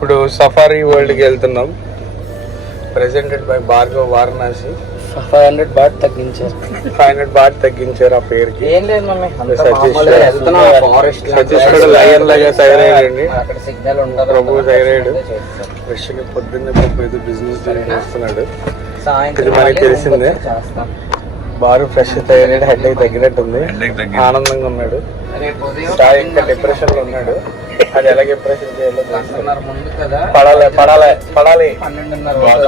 ఇప్పుడు సఫారీ వరల్డ్కి వెళ్తున్నాం. Presented by Bhargav Varanasi. 500 baht తగ్గించారు. 500 బాట్ తగ్గించారు ఆ పేరుకి. ఏం లేదు మమ్మీ, సతీష్ కూడా లయన్ లాగా తయారయ్యండి. అక్కడ సిగ్నల్ ఉండదు. ప్రభు తయారయ్యాడు. ఫ్రెష్ గా పొద్దున్నే ప్రభు ఏదో బిజినెస్ చేస్తున్నాడు. ఇది మనకి తెలిసిందే. బారు ఫ్రెష్ తయారయ్యాడు. హెడ్ అయి తగ్గినట్టుంది. ఆనందంగా ఉన్నాడు. స్టార్ ఇంకా డిప్రెషన్ లో ఉన్నాడు. అది ఎలా డిప్రెషన్ చేయాలో ముందు కదా పడాలి పడాలి పడాలి. 12:30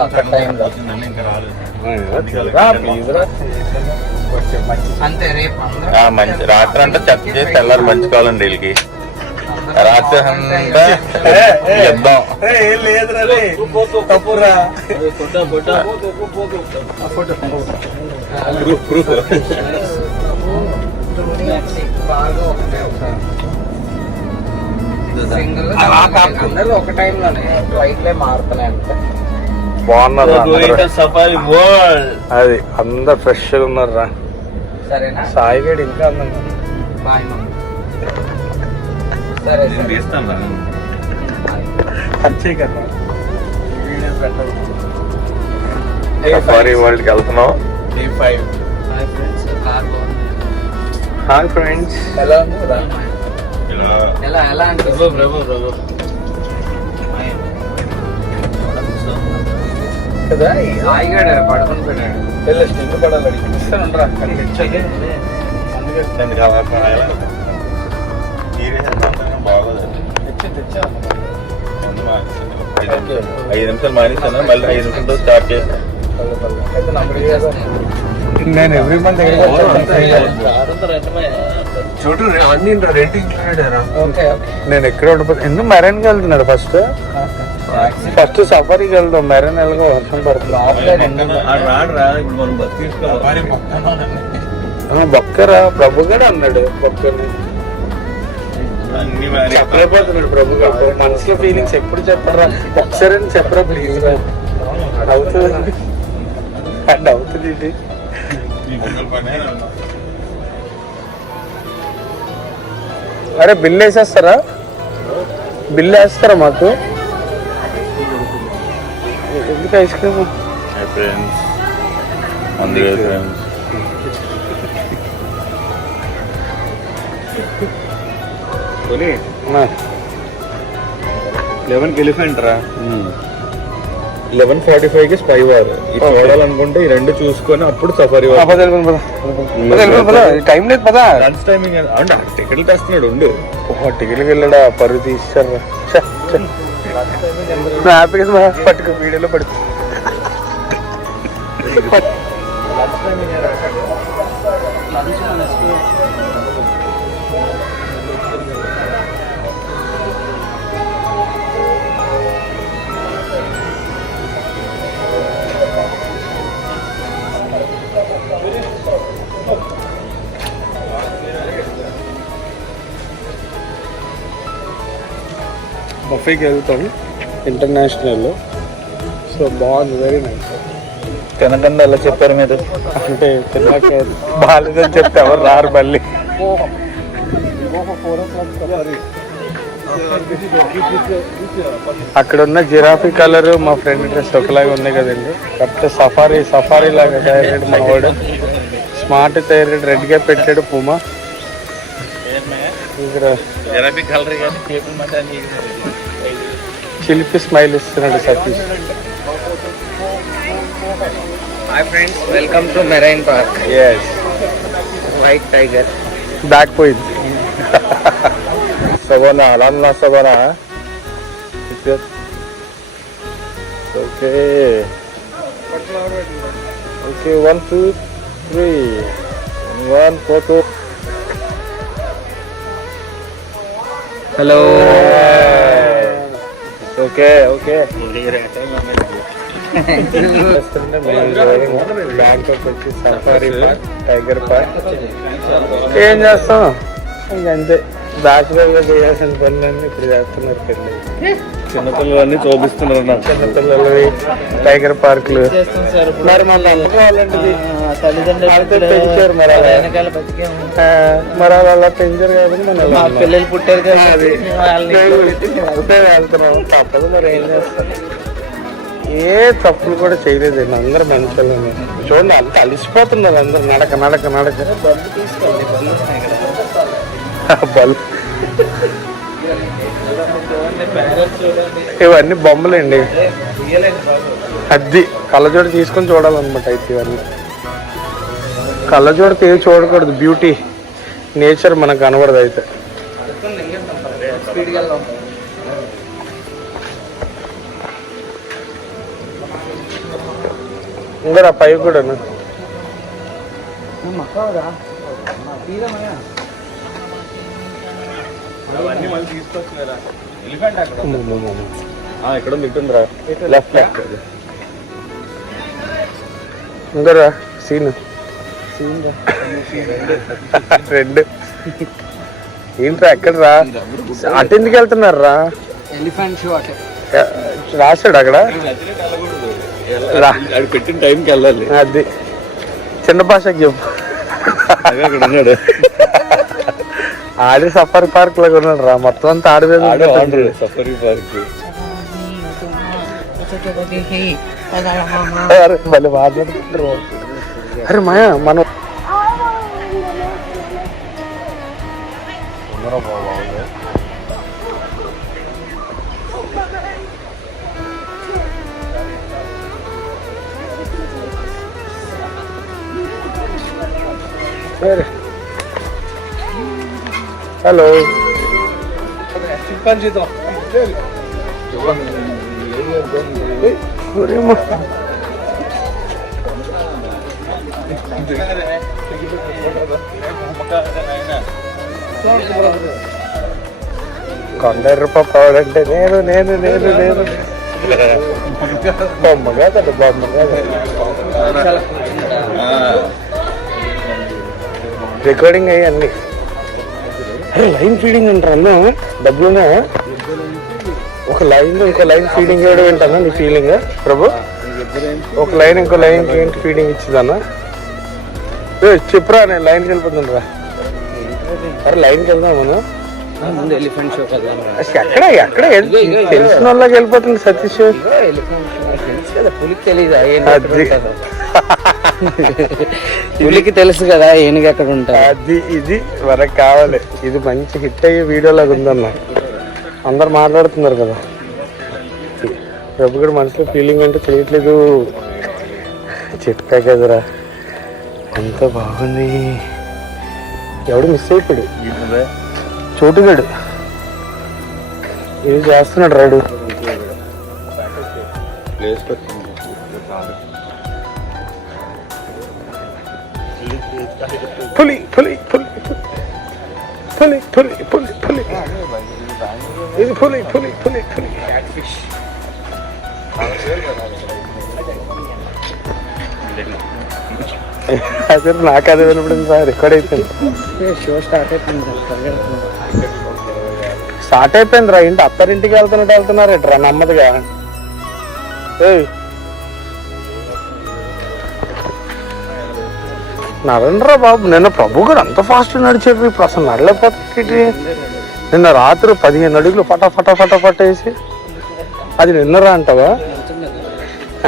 అంతే. రేపు మంచి రాత్రి అంతా చెత్త చేసి తెల్లారి మంచి కావాలండి వీళ్ళకి. రాత్రి అంతా చెప్దాం. అందరూ ఒక టైంలోనే ఫ్లైట్లే మారుతున్నాయి అంతే. బాగున్నారు. అది అందరు ఫ్రెష్ గా ఉన్నారు రా. సరేనా? సాయి గడి ఇంకా అందంగా. Bye mummy. సరే సఫారీ వరల్డ్ కి వెళ్తున్నాం. Hi friends. ఎలా ఉంది ఎలా అంటే కదా హాయిగా పడుకుని పెట్టాడు. వెళ్ళి స్టింగ్ పడాలి. ఇస్తానురా కానీ తెచ్చాలి. తెచ్చా 5 నిమిషాలు మానేసాను. మళ్ళీ 5 నిమిషాలతో స్టార్ట్ చేస్తాను. నేను ఎవ్రీ మంత్ చోటు అన్ని రెంటింగ్. నేను ఎక్కడ ఉండిపోతాను. ఎందుకు మెరైన్కి వెళ్తున్నాడు. ఫస్ట్ సఫారీకి వెళ్దాం. మెరైన్ వెళ్ళగా వర్షం పడుతుంది. బొక్కరా ప్రభు కూడా అన్నాడు. బొక్కని చెప్పలేకపోతున్నాడు ప్రభు గారు. మనసులో ఫీలింగ్స్ ఎప్పుడు చెప్పరా? ఒకసారి చెప్పరా ప్లీజ్. అవుతుంది అండ్ అవుతుంది. ఇది అరే బిల్ వేసేస్తారా? బిల్ వేస్తారా మాకు? ఎందుకు ఐస్ క్రీమ్? కొని 11కి ఎలిఫెంట్ రా. 11:45కి స్పై వార్. ఇది చూడాలనుకుంటే ఈ రెండు చూసుకొని అప్పుడు సఫారీ టైం లేదు పదా. లంచ్ టైమింగ్ అంటే టికెట్లు తెస్తున్నాడు. ఉండు టికెట్కి వెళ్ళాడా? పరుగు తీసారా? హ్యాపీగా పట్టుకు వీడియోలో పడుతుంది. బఫేకి వెళ్తాం ఇంటర్నేషనల్. సో బాగుంది. Very nice. తినకుండా ఎలా చెప్పారు మీరు? అంటే తిన్నాక బాగాలేదని చెప్తే ఎవరు రారు మళ్ళీ. అక్కడ ఉన్న జిరాఫీ కలర్ మా ఫ్రెండ్ డ్రెస్ ఒకలాగా ఉన్నాయి కదండి. కాకపోతే సఫారీ లాగా తయారాడు మా వాడు. స్మార్ట్ తయారాడు. రెడ్గా పెట్టాడు పూమా. ఇక్కడ చిలిపి స్మైల్ ఇస్తున్నాడు Satish. Hi friends, welcome to marine park. Yes, white tiger back పోయింది. సగోనా అలా సగోనా. Okay okay 1 2 3 1 4 hello. Okay okay. Bangkok వచ్చి సఫారీ పార్క్, టైగర్ పార్క్. ఏం చేస్తాం ఇంకంతే. బ్యాచులర్ గా చేయాల్సిన పనులన్నీ ఇప్పుడు చేస్తున్నారు. చిన్నపిల్లలన్నీ చూపిస్తున్నారు నాకు. చిన్నపిల్లలవి టైగర్ పార్కులు. మరి మన కావాలంటే పెంచారు మరి మరి అలా పెంచారు కాబట్టి మనం పిల్లలు పుట్టారు కదా వెళ్తున్నాం. తప్పదు మరి ఏం చేస్తాం. ఏ తప్పులు కూడా చేయలేదండి, అందరూ మంచిగా చూడండి. అంత అలిసిపోతున్నారు అందరు నడక నడక నడక. బల్బు ఇవన్నీ బొమ్మలండి. అది కళ్ళజోడు తీసుకొని చూడాలన్నమాట. అయితే ఇవన్నీ కళ్ళజోడు తీసి చూడకూడదు, బ్యూటీ నేచర్ మనకు కనబడదు. అయితే ఇంకా ఆ పైకి కూడా ఇక్కడ మిట్టుందిరా లెఫ్ట్ లెఫ్ట్. ఇంకా రా సీన్ రెండు ఏంట్రా ఎక్కడ రా అటు ఎందుకు వెళ్తున్నారు రా? ఎలిఫెంట్ షో అటే రాశాడు అక్కడ పెట్టిన టైంకి వెళ్ళాలి. అది చిన్న భాషకి చెప్పు. అక్కడ ఉన్నాడు ఆడి సఫారీ పార్క్ లాగా ఉన్నాడు రా. మొత్తం అంతా ఆడలేదు సఫారీ పార్క్. మళ్ళీ మాట్లాడుతుంటారు. అరే మాయా మనం హలో చింపాంజీతో కొందరు పాపాడంటే నేను నేను నేను నేను బొమ్మ కాదండి, బొమ్మ కాదు. రికార్డింగ్ అయ్యి అన్ని. అరే లైన్ ఫీడింగ్ అంటారు అన్నా, డబ్బులున్నా ఒక లైన్ ఇంకో లైన్ ఫీడింగ్ వేయడం ఏంటన్నా నీ ఫీలింగ్ ప్రభు? ఒక లైన్ ఇంకో లైన్ ఏంటి ఫీడింగ్ ఇచ్చిందన్నా? చెప్పురా, నేను లైన్కి వెళ్ళిపోతుంది రా. అరే లైన్కి వెళ్దాం మనం. ఎలిఫెంట్ షో కదా ఎక్కడ ఎక్కడ తెలిసిన వాళ్ళకి వెళ్ళిపోతుంది సతీష్. పులికి తెలీదా పులికి తెలుసు కదా ఏనుగు ఎక్కడ ఉంటా. అది ఇది మనకు కావాలి. ఇది మంచి హిట్ అయ్యే వీడియో లాగా ఉందన్న, అందరు మాట్లాడుతున్నారు కదా. ప్రభు కూడా మనసులో ఫీలింగ్ అంటే తెలియట్లేదు. చెప్పా కదరా ఎంత బాగుంది. ఎవడు మిస్ అయిపోయాడు, చోటుగాడు ఇది చేస్తున్నాడు రాడు. పులి పులి పులి పులి పులి పులి పులి ఇది పులి పులి పులి పులి. అదే నాకు అదే వినపడింది సార్. రికార్డ్ అయిపోయింది, షో స్టార్ట్ అయిపోయింది. స్టార్ట్ అయిపోయింది రా. ఇంటి అత్తరింటికి వెళ్తున్నారేట్రా నెమ్మదిగా. నడండ్రా బాబు. నిన్న ప్రభు గారు అంత ఫాస్ట్ నడిచేవి, ఇప్పుడు అసలు నడలేకపోతే. నిన్న రాత్రి 15 అడుగులు ఫటా ఫటా ఫటా ఫటేసి అది నిన్నరా అంటావా?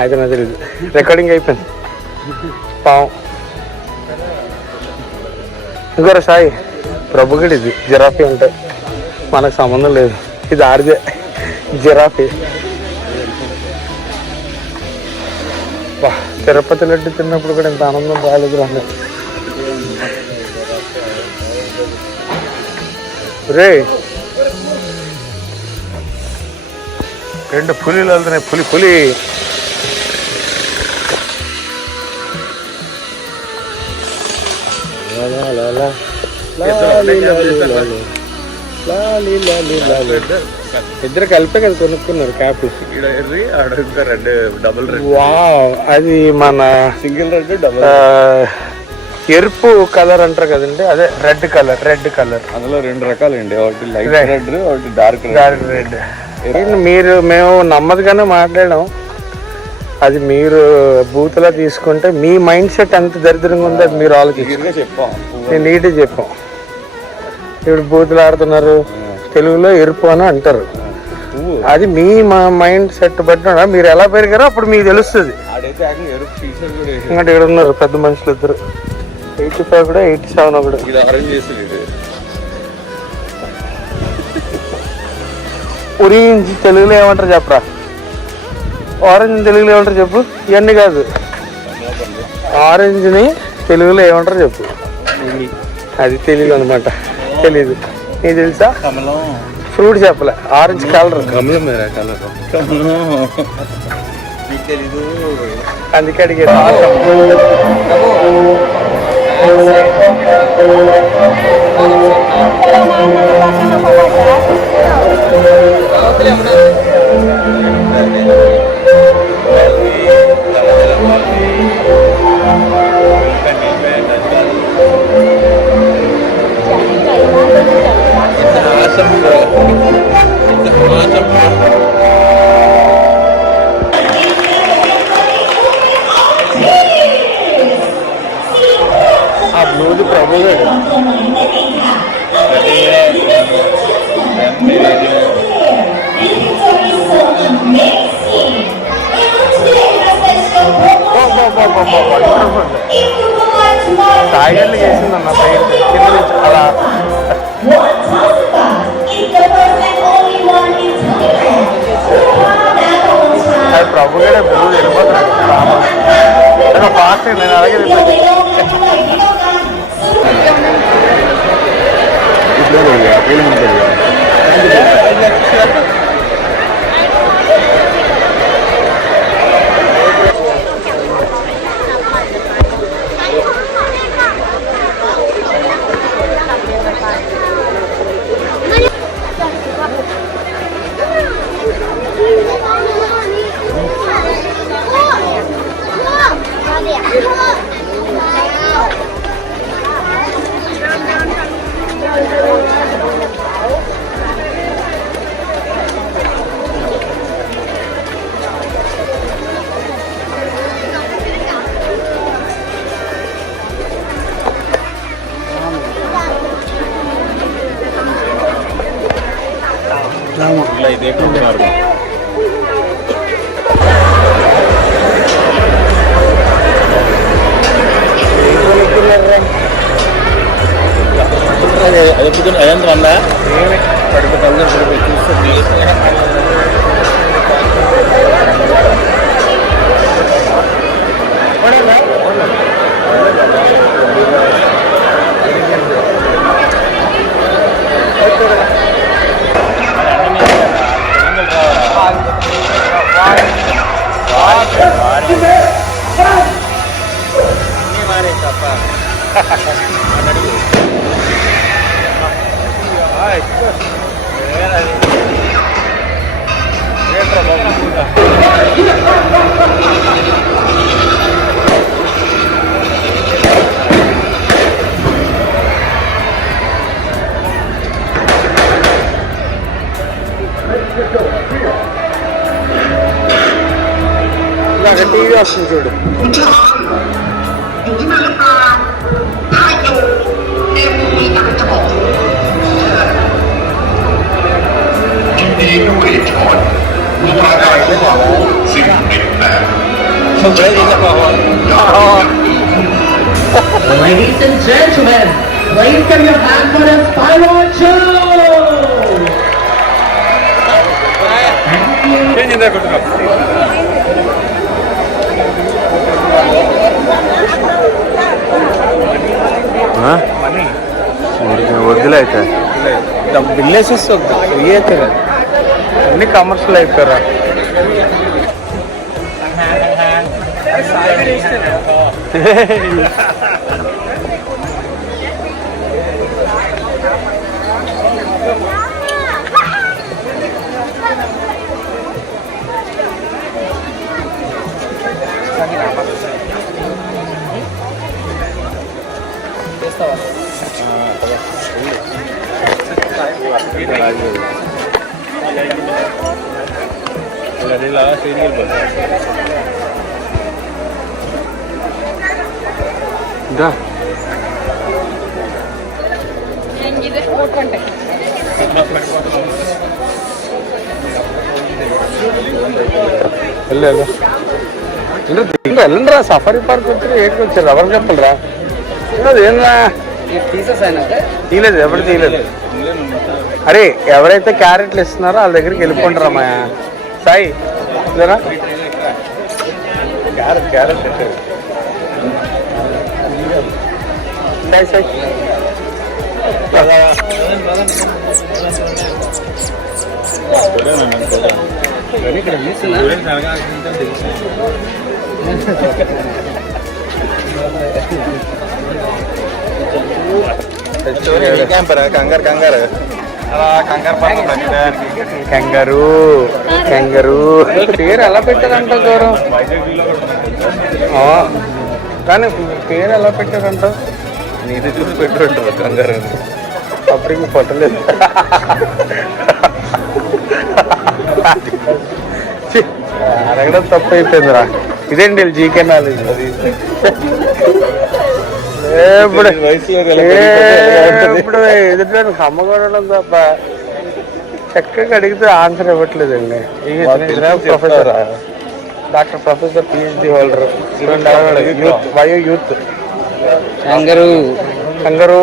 అయితే నాకు తెలియదు. రికార్డింగ్ అయిపోయింది పావం. ఇంకోరా సాయి ప్రభు గడి ఇది జిరాఫీ అంటే మనకు సంబంధం లేదు. ఇది ఆడిదే జిరాఫీ. తిరుపతి లడ్డు తిన్నప్పుడు కూడా ఇంత ఆనందం రాలేదు రా. రే 2 పులిలు వెళ్తున్నాయి. పులి పులి ఇద్దరు కలిపే కదా కొనుక్కున్నారు క్యాప్. Double red. వావ్, అది మన సింగిల్ రెడ్ డబుల్ ఎరుపు కలర్ అంటారు కదండి, అదే రెడ్ కలర్. అందులో 2 రకాలండి, ఒకటి లైట్ రెడ్, ఒకటి డార్క్ రెడ్. మేము నమ్మదుగానే మాట్లాడాం. అది మీరు బూత్లా తీసుకుంటే మీ మైండ్ సెట్ ఎంత దరిద్రంగా ఉందో అది మీరు ఆలోచించి చెప్పాం. నేను నీట్గా చెప్పాం. ఇప్పుడు బూతులు ఆడుతున్నారు, తెలుగులో ఎరుపు అని అంటారు. అది మీ మైండ్ సెట్ బట్టి మీరు ఎలా పెరిగారో అప్పుడు మీకు తెలుస్తుంది. ఇంకా ఇక్కడ ఉన్నారు పెద్ద మనుషులు ఇద్దరు, 85 కూడా 87 ఒకడు. ఆరెంజ్ తెలుగులో ఏమంటారు చెప్పరా? ఆరెంజ్ తెలుగులో ఏమంటారు చెప్పు. ఇవన్నీ కాదు, ఆరెంజ్ని తెలుగులో ఏమంటారు చెప్పు. అది తెలీదు అనమాట. తెలీదు. నీకు తెలుసా? ఫ్రూట్ చెప్పలే, ఆరెంజ్ కలర్. అందుకే అడిగేది. ఆ బ్లూది ప్రభుదే. సాయిగల్లి చేసిందన్న పైన కింద నుంచి అలా. అది ప్రభు గారే బ్లూ వెళ్ళిపోతున్నాడు ఫాస్ట్. నేను అలాగే అదంతా వందా టీవీ వస్తుంది చూడు. Ladies and gentlemen, please give your hand for the Spyro Show! వద్దులే అయితే బిల్లేసెస్ వద్దు, ఇవి అయితే అన్ని కమర్షియల్ అయిపోయారా. ఇంకా వెళ్ళండి రా, సఫారీ పార్క్ వచ్చి ఏడికి వచ్చారు, ఎవరు చెప్పాలరా? ఏంరా తీయలేదు, ఎవరు తీయలేదు. అరే ఎవరైతే క్యారెట్లు ఇస్తున్నారో వాళ్ళ దగ్గరికి వెళ్ళిపోండి మా సాయి. లేరా క్యారెట్ క్యారెట్ సాయి సాయి కంగారు కంగారు కంగారు కంగారు పేరు ఎలా పెట్టారంట గౌరవం? కానీ పేరు ఎలా పెట్టారంట? నీది చూసి పెట్టుకుంటారు కంగారు. అప్పటికి పట్టలేదు. అడగడం తప్పు అయిపోయిందిరా. ఇదేంటి జీకే నాలెడ్జ్. ఇప్పుడు ఎదుటి కమ్మగొడడం తప్ప చక్కగా అడిగితే ఆన్సర్ ఇవ్వట్లేదండి. Professor, doctor professor, PhD holder, youth, వయో యూత్, కంగారు కంగారు.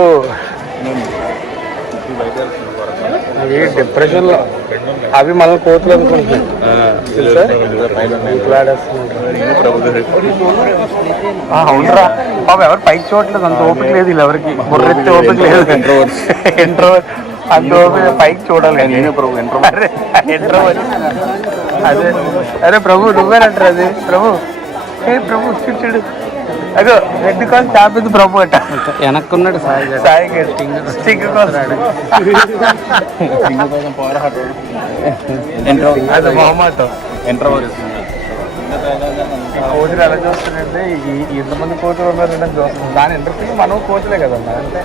అవి డిప్రెషన్ లో అవి మళ్ళీ కోతులు అనుకుంటున్నాయి. అవునరా బాబు, ఎవరు పైకి చూడట్లేదు, అంత ఓపిక లేదు వీళ్ళు ఎవరికి. బుర్రెత్తే ఓపిక లేదు. ఇంట్రోవర్ట్ అంత ఓపిక పైకి చూడాలి. ఇంట్రోవర్ట్ అదే. అరే ప్రభు నువ్వేనంటారు అది. ప్రభు ఏ ప్రభు చూడు అదో రెడ్ కాల్ చాపింది ప్రభు అట. వెనక్కున్నాడు సాయి సాయి స్టిక్ కోసాడు. అది మొహమ్మద్ కోతులు ఎలా చూస్తుందంటే ఎంతమంది కోతులు ఉన్నారు చూస్తున్నాం. దాని ఇంట్రెస్ట్ మనం కోతులే కదన్నా, అంటే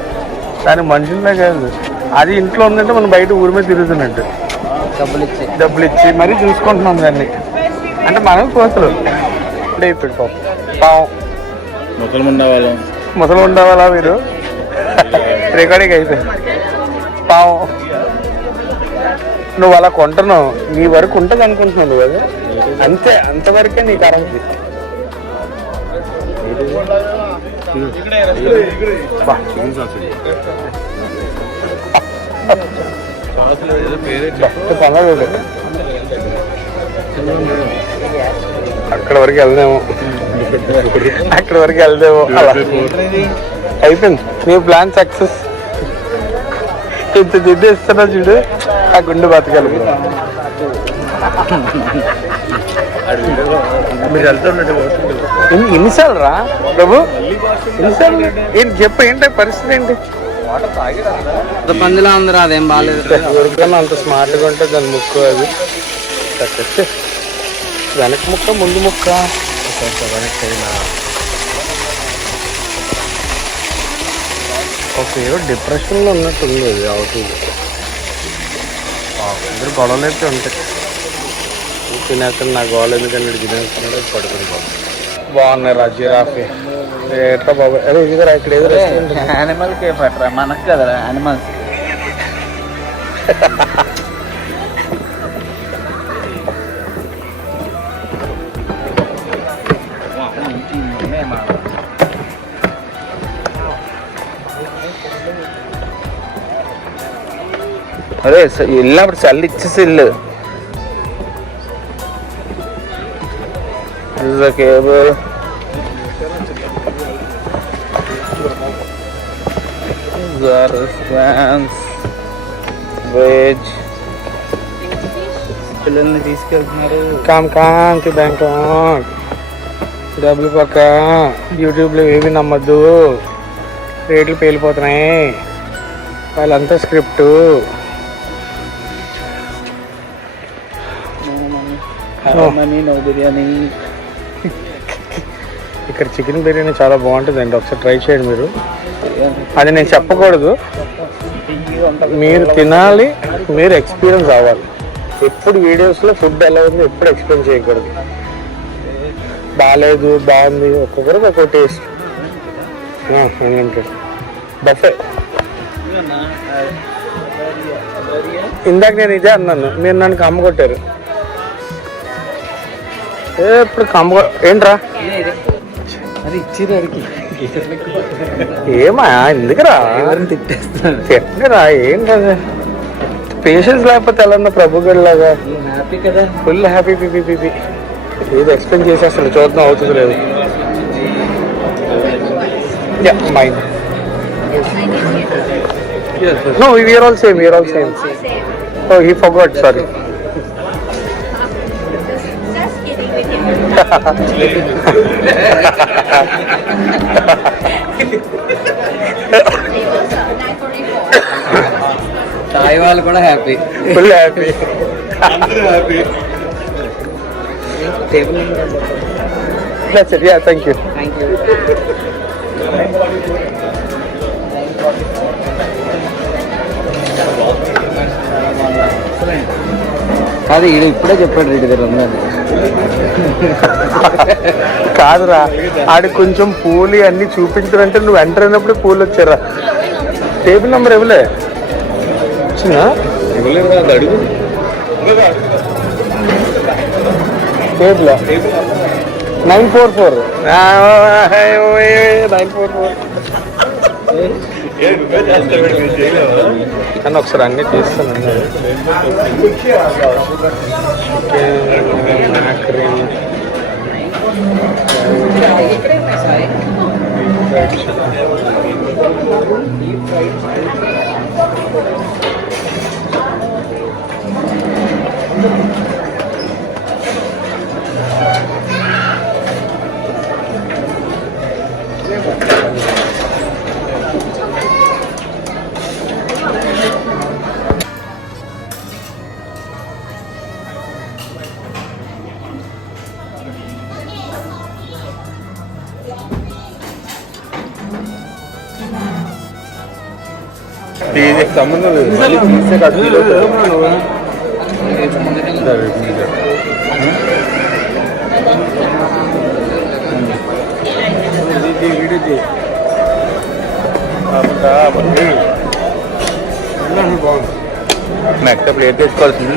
దాని మనుషులే కాదు. అది ఇంట్లో ఉందంటే మనం బయట ఊరి మీద తిరుగుతున్నట్టు డబ్బులు ఇచ్చి మరీ చూసుకుంటున్నాం దాన్ని. అంటే మనం కోతులు ఇప్పుడు పావం ముసలు ఉండవాలా మీరు? రికార్డింగ్ అయిపోయింది. పావం నువ్వు అలా కొంటున్నావు, నీ వరకు ఉంటుంది అనుకుంటున్నావు నువ్వు. అది అంతే, అంతవరకే నీకు అరవది. అక్కడ వరకు వెళ్దాము, అక్కడ వరకు వెళ్దాము. అలా అయిపోయింది నీ ప్లాన్ సక్సెస్. ఇంత దిద్దు ఇస్తున్నా చూడు, ఆ గుండె బతకాలి. ఎన్నిసార్లు రా ప్రభు, ఎన్నిసార్లు? ఏంటి చెప్పు, ఏంటి పరిస్థితి ఏంటి? పందిలా ఉందిరా, అదేం బాగాలేదు. ఎవరికైనా అంత స్మార్ట్గా ఉంటే దాని ముక్కు అది వెనక ముక్క ముందు ముక్క ఒక ఏదో డిప్రెషన్లో ఉన్నట్టుంది. అది అవుతుంది. ఇద్దరు గొడవలు అయితే ఉంటాయి. తినేస్తాను, నా గోళ ఎందుకంటే తినేస్తున్నాడు, పడుకుని బాగున్నాయి రా జిరాఫీ. ఎట్లా బాబు? అదే ఇది ఇక్కడ ఏదో యానిమల్ కే పట్టరా, మనకు కదరా యానిమల్స్. అరే వెళ్ళినప్పుడు చల్లి ఇచ్చేసి వెళ్ళు. కేబుల్ వెజ్ పిల్లల్ని తీసుకెళ్తున్నారు. కాంతి బ్యాంకాక్ డబ్బులు పక్క. యూట్యూబ్లో ఏమి నమ్మద్దు, రేట్లు పేలిపోతున్నాయి. వాళ్ళంతా స్క్రిప్టు. బిర్యానీ. ఇక్కడ చికెన్ బిర్యానీ చాలా బాగుంటుందండి, ఒకసారి ట్రై చేయండి మీరు. అది నేను చెప్పకూడదు, మీరు తినాలి, మీరు ఎక్స్పీరియన్స్ అవ్వాలి. ఎప్పుడు వీడియోస్లో ఫుడ్ ఎలా ఉంది ఎప్పుడు ఎక్స్ప్లెయిన్ చేయకూడదు. బాగాలేదు బాగుంది ఒక్కొక్కరికి ఒక్కో టేస్ట్. బఫే ఇందాక నేను ఇదే అన్నాను, మీరు నన్ను కమ్మ కొట్టారు. ఇప్పుడు కమ్మ ఏంట్రా అది ఇచ్చిరారికి ఏమా ఎందుకురా తిట్టరా ఏంట్రా పేషెన్స్ లేకపోతే ఎలా ఉన్నా ప్రభుగడ్లాగా హ్యాపీ కదా. ఫుల్ హ్యాపీ పిపి పిపి ఏది ఎక్స్ప్లెయిన్ చేసేస్తాడు చూద్దాం అవుతుంది లేదు. Mind No, we are all same. Oh, he forgot. Sorry. Just kidding with him. Sai వాళ్ళు కూడా happy. Full happy. Table That's it. Yeah, thank you. Thank you. అది ఈడు ఇప్పుడే చెప్పాడు రెడ్డి దగ్గర ఉందని. కాదురా ఆడి కొంచెం పూలు అన్ని చూపించారంటే నువ్వు ఎంటర్ అయినప్పుడు పూలు వచ్చారా. టేబుల్ నెంబర్ ఇవ్వలే వచ్చినా అడుగు టేబుల్ 944 944 కానీ ఒకసారి అన్నీ తీస్తాను. సంబంధం నెక్స్ట్ ప్లేట్ తెచ్చుకోవాల్సింది.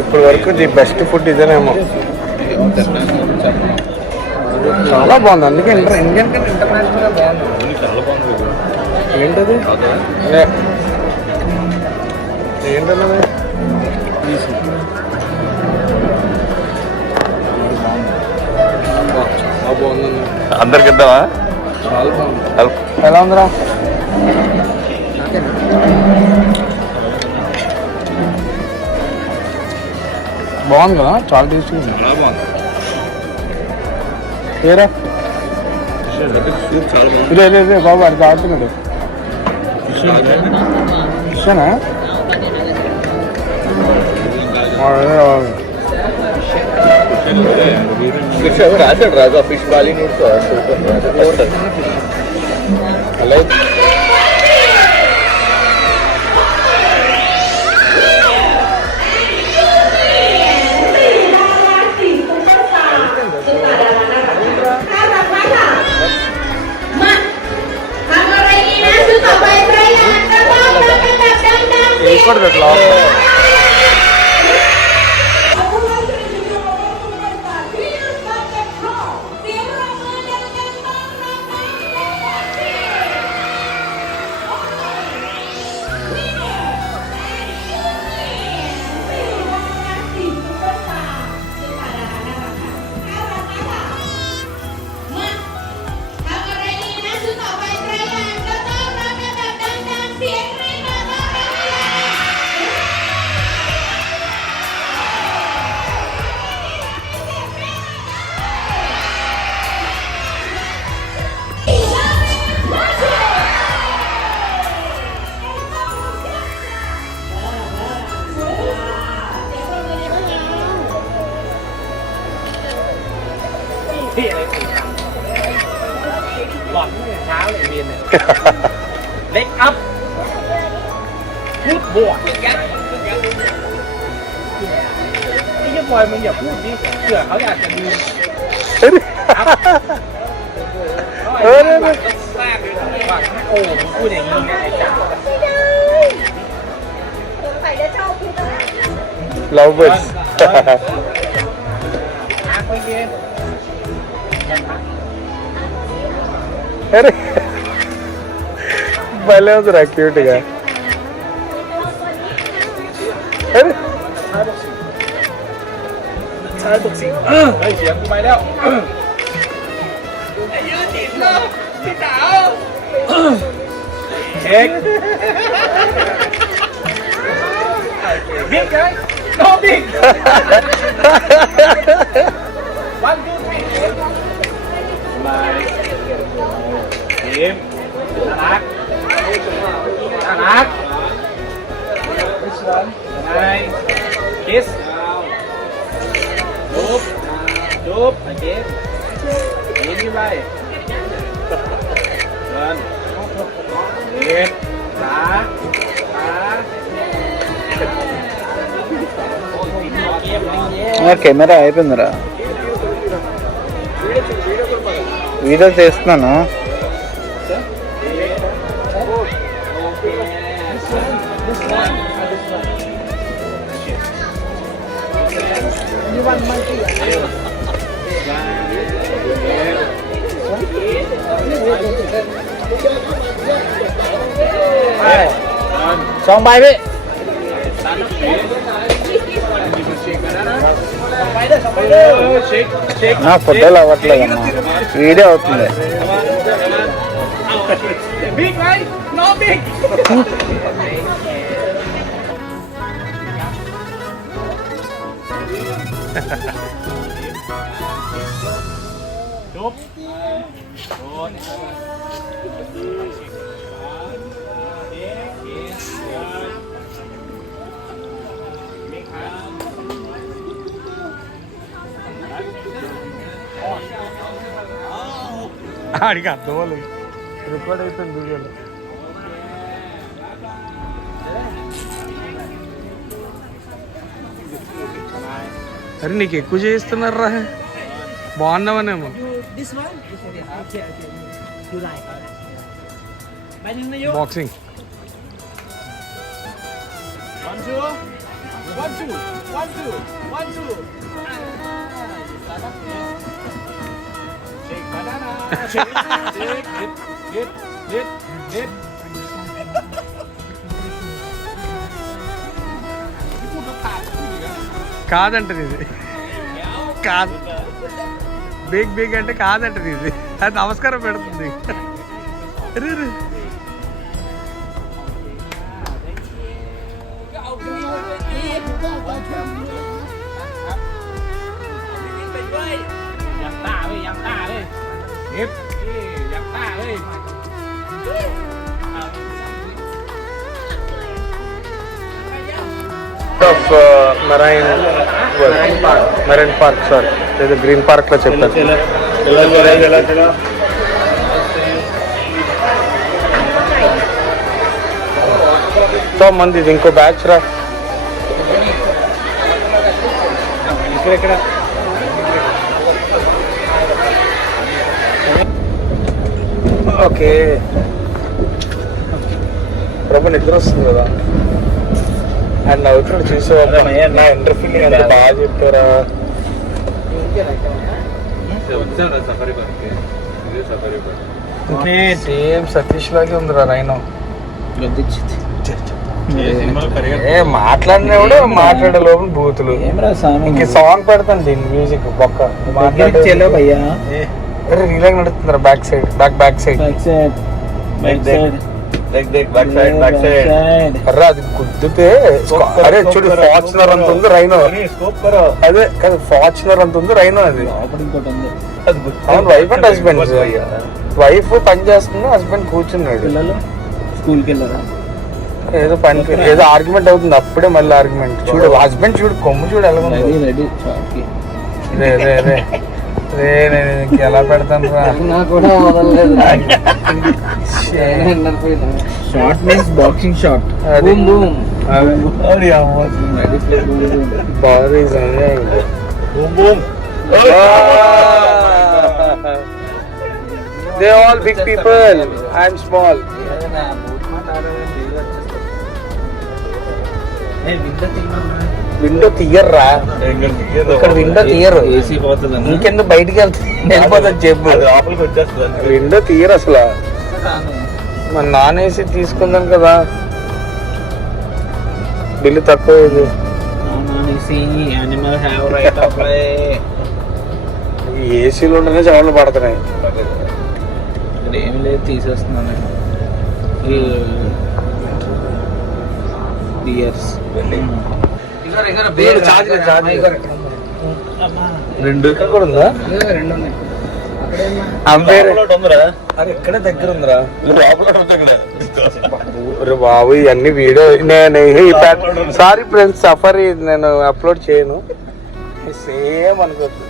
ఇప్పటి వరకు ది బెస్ట్ ఫుడ్ ఇదేనేమో. చాలా బాగుంది. అందుకే ఇండియన్ కంటే ఇంటర్నేషనల్ బాగుంది. ఏంటది ఏంటన్నది బాగుందన్న. అందరికి ఇద్దామా? చాలా బాగుంది. ఎలా ఉందిరా? బాగుంది కదా, చాలా టేస్టీ ఉంది. ఏరా ఇదే బాబు అది తాగుతున్నాడు. ఇష్టనా రాశాడు రాజు ఫిష్ బాలీ అలా వేయకూడదుเล็กอัพ บอยมึงอย่าพูดดิเผื่อเขาอยากจะดู เออเนี่ย แทรกเลยว่าโอ้มึงพูดอย่างนี้ไงไอ้จ๋า ใส่ได้ชอบพี่นะ เราเบิร์ด อาคุยกัน अरे भले उधर क्यूट है अरे ชายตุกสิงเฮ้ยเสียงกูไปแล้วไอ้ยืดติดเลยพี่สาวเช็คบิ๊กไงโนบิ๊กวันยูบิ๊กมาทีมน่ารักน่ารักไงคิสจุ๊บโอเคยิ้มไปเดินเด็ดขาకెమెరా అయిపోయిందిరా వీడియో చేస్తున్నాను2 ใบพี่నా ఫోటోలు అవ్వట్లేదమ్మా వీడియో అవుతుందిบิ๊กไหมน้องบิ๊กจุ๊บโดนఆడికి అర్థం వాళ్ళు రికార్డ్ అయిపోయింది వీడియోలో అరే నీకు ఎక్కువ చేయిస్తున్నారా బాగున్నావనేమో బాక్సింగ్ కాదంటది ఇది కాదు బిగ్ బిగ్ అంటే కాదంటది ఇది అది నమస్కారం పెడుతుంది రే రే of Marine Park, sorry. There's a Green Park lo cheptaru. So mandi inko batch ra. Okay Prabhu నిద్ర వస్తుంది కదా అండ్ నవ్వుతున్నాడు చూసావా నా ఇంటర్ఫీలింగ్ అంత బాగా చెప్పారా సేమ్ సతీష్ లాగే ఉందిరా రైనో మాట్లాడినప్పుడు మాట్లాడే లోపల బూతులు ఇంక సాంగ్ పెడతాను దీన్ని మ్యూజిక్ పక్క రీలాగ్ నడుతుందిరా బ్యాక్ సైడ్ బ్యాక్ సైడ్ అరే అది గుద్దితే అరే చూడు ఫార్చునర్ అంత ఉంది రైనో అదే కాదు ఫార్చునర్ అంత ఉంది రైనో అది అవును వైఫ్ అండ్ హస్బెండ్ వైఫ్ పని చేస్తుంది హస్బెండ్ కూర్చున్నాడు స్కూల్కి వెళ్ళారా ఏదో పని ఏదో ఆర్గ్యుమెంట్ అవుతుంది అప్పుడే మళ్ళీ ఆర్గ్యుమెంట్ చూడు హస్బెండ్ చూడు కొమ్ము చూడు ఎలా ఉంది రే రే రే రే నేను ఎలా పెడతాను రా షార్ట్ మీన్స్ బాక్సింగ్ షాట్ అది బార్ ఈజ్ అన్యాయంగా. They all big people. I'm small. Window తీయర్రా, ఇక్కడ విండో తీయరు. ఇంకెందుకు బయటికి వెళ్ళిపోతుంది చెప్పు. విండో తీయరు అసలు. మన నాన్ ఏసీ తీసుకుందాం కదా, బిల్లు తక్కువ ఇది. ఏసీలో ఉండనే చెమటలు పడుతున్నాయి. ఏమి లేదు, తీసేస్తున్నాను. రెండు ఇక్కడ కూడా ఉందా? అంపేర్ ఇక్కడే దగ్గర ఉందిరా బాబు. ఇవన్నీ వీడియో నేను సారీ ఫ్రెండ్స్, సఫరీ నేను అప్లోడ్ చేయను. సేమ్ అనుకోవచ్చు.